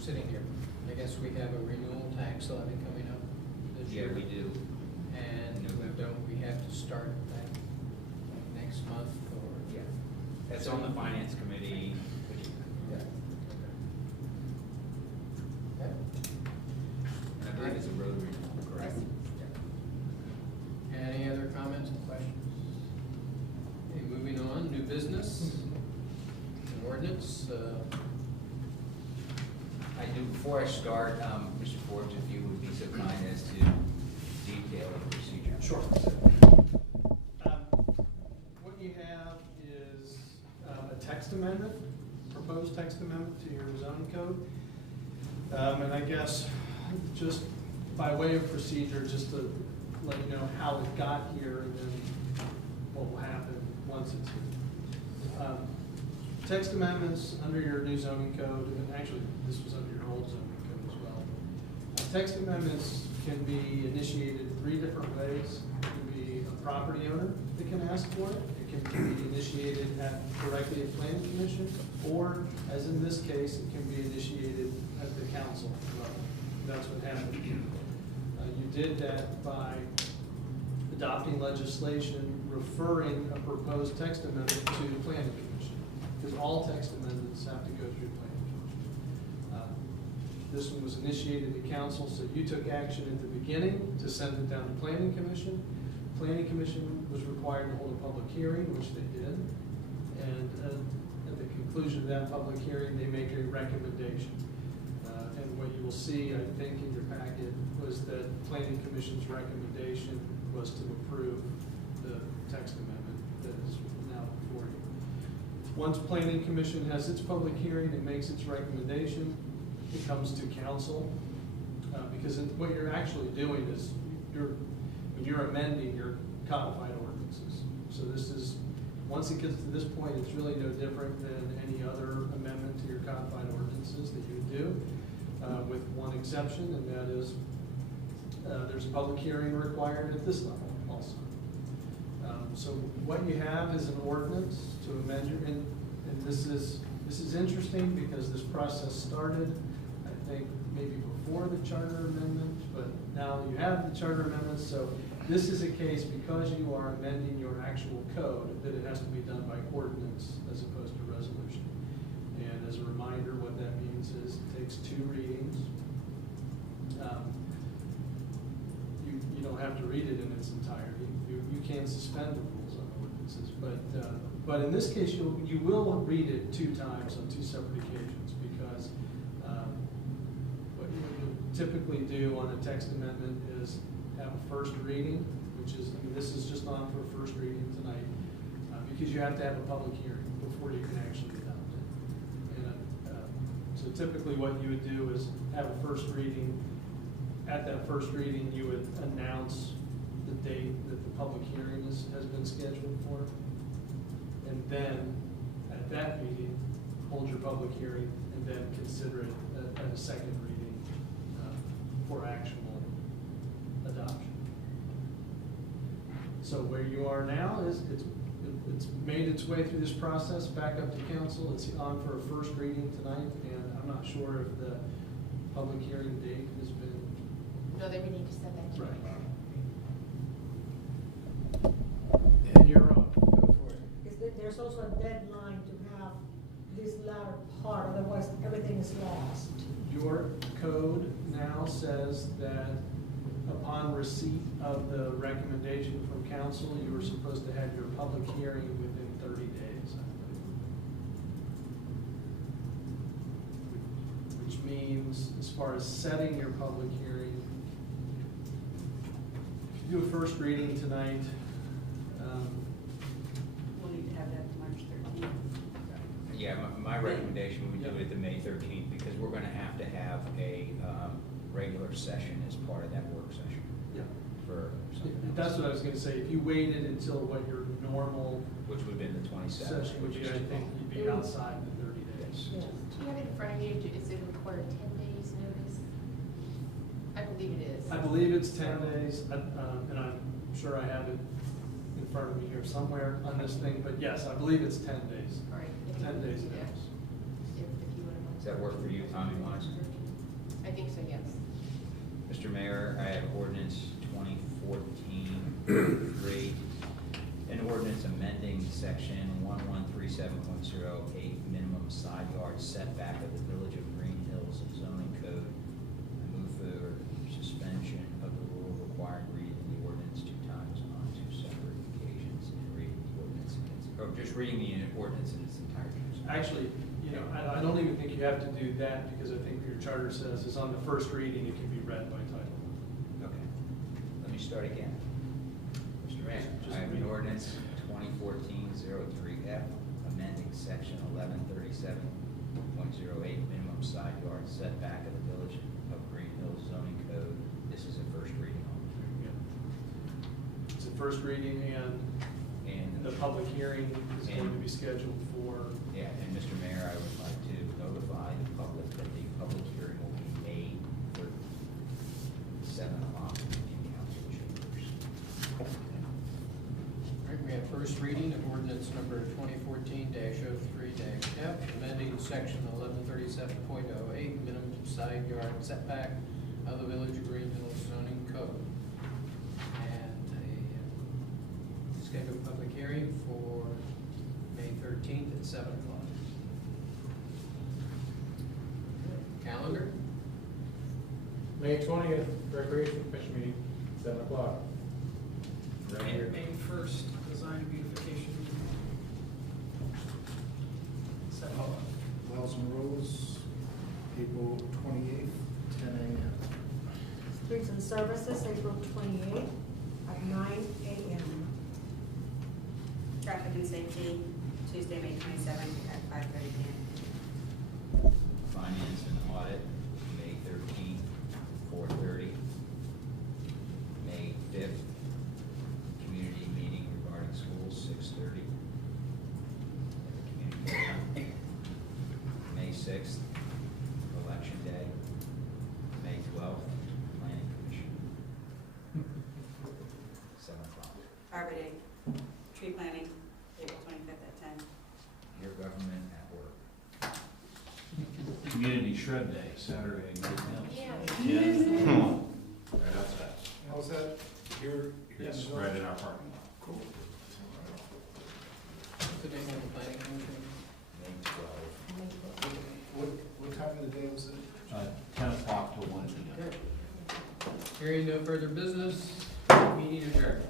sitting here. I guess we have a renewal tax levy coming up this year. Yeah, we do. And don't we have to start that next month or? Yeah. That's on the finance committee. Yeah. Okay. And I believe it's a road renewal, correct? Yeah. Any other comments and questions? Okay, moving on, new business, an ordinance. I do, before I start, Mr. Forbes, if you would be so kind as to detail the procedure. Sure. What you have is a text amendment, proposed text amendment to your zoning code. And I guess just by way of procedure, just to let you know how it got here and then what will happen once it's here. Text amendments under your new zoning code, and actually this was under your old zoning code as well. Text amendments can be initiated 3 different ways. It can be a property owner that can ask for it. It can be initiated directly at planning commission, or as in this case, it can be initiated at the council level. That's what happened. You did that by adopting legislation referring a proposed text amendment to the planning commission, because all text amendments have to go through planning commission. This one was initiated at council, so you took action at the beginning to send it down to planning commission. Planning commission was required to hold a public hearing, which they did, and at the conclusion of that public hearing, they make a recommendation. And what you will see, I think, in your packet was that planning commission's recommendation was to approve the text amendment that is now before you. Once planning commission has its public hearing and makes its recommendation, it comes to council, because what you're actually doing is when you're amending your codified ordinances. So this is, once it gets to this point, it's really no different than any other amendment to your codified ordinances that you would do, with one exception, and that is there's a public hearing required at this level also. So what you have is an ordinance to amend your, and this is interesting because this process started, I think, maybe before the charter amendment, but now you have the charter amendment, so this is a case because you are amending your actual code that it has to be done by ordinance as opposed to resolution. And as a reminder, what that means is it takes 2 readings. You don't have to read it in its entirety. You can suspend the rules on ordinances, but in this case, you will read it 2 times on 2 separate occasions, because what you typically do on a text amendment is have a first reading, which is, I mean, this is just on for a first reading tonight, because you have to have a public hearing before you can actually adopt it. And so typically what you would do is have a first reading. At that first reading, you would announce the date that the public hearing has been scheduled for. And then at that meeting, hold your public hearing and then consider it at a second reading for actual adoption. So where you are now is it's made its way through this process back up to council. It's on for a first reading tonight, and I'm not sure if the public hearing date has been. No, they would need to set that. Right. And you're up. Go for it. Is that there's also a deadline to have this latter part, otherwise everything is lost. Your code now says that upon receipt of the recommendation from council, you are supposed to have your public hearing within 30 days, I believe. Which means, as far as setting your public hearing, if you do a first reading tonight, We'll need to have that March 13th. Yeah, my recommendation would do it at the May 13th, because we're going to have a regular session as part of that work session. Yeah. For That's what I was going to say. If you waited until what your normal which would have been the 27th, session would be, I think you'd be outside the 30 days. Yes. Do you have it in front of you? Is it required 10 days notice? I believe it is. I believe it's 10 days, and I'm sure I have it in front of me here somewhere on this thing, but yes, I believe it's 10 days. All right. 10 days Yeah. notice. If you would have. Does that work for you, Tommy wise? I think so, yes. Mr. Mayor, I have ordinance 2014-3, an ordinance amending section 1137.08, minimum side yard setback of the Village of Greenhills zoning code. I move for suspension of the rule requiring reading the ordinance 2 times on 2 separate occasions and reading the ordinance, or just reading the ordinance in its entirety. Actually, you know, I don't even think you have to do that, because I think your charter says is on the first reading, it can be read by title. Okay, let me start again. Mr. Mayor, I have an ordinance 2014-03F, amending section 1137.08, minimum side yard setback of the Village of Greenhills zoning code. This is a first reading only. It's a first reading, and the public hearing is going to be scheduled for. Yeah, and Mr. Mayor, I would like to notify the public that the public hearing will be made for 7 o'clock in council chambers. All right, we have first reading of ordinance number 2014-03-F, amending section 1137.08, minimum side yard setback of the Village of Greenhills zoning code. And a scheduled public hearing for May 13th at 7 o'clock. Calendar? May 20th, Recreation Commission meeting, 7 o'clock. Right here. May 1st, design beautification. Wells and Rose, April 28th, 10 a.m. Streets and Services, April 28th at 9 a.m. Traffic and safety, Tuesday, May 27th at 5:30 p.m. Finance and audit, May 13th, 4:30. May 5th, community meeting regarding schools, 6:30. May 6th, election day. May 12th, planning commission. 7 o'clock. Arbor Day, tree planting, April 25th at 10. Your government at work. Community Shred Day, Saturday in Greenhills. Yeah. Right outside. How's that? Here, yes, right in our parking lot. Cool. The name of the planning commission? May 12th. What time of the day was it? 10 o'clock to 1 p.m. Okay. Hearing no further business, meeting adjourned.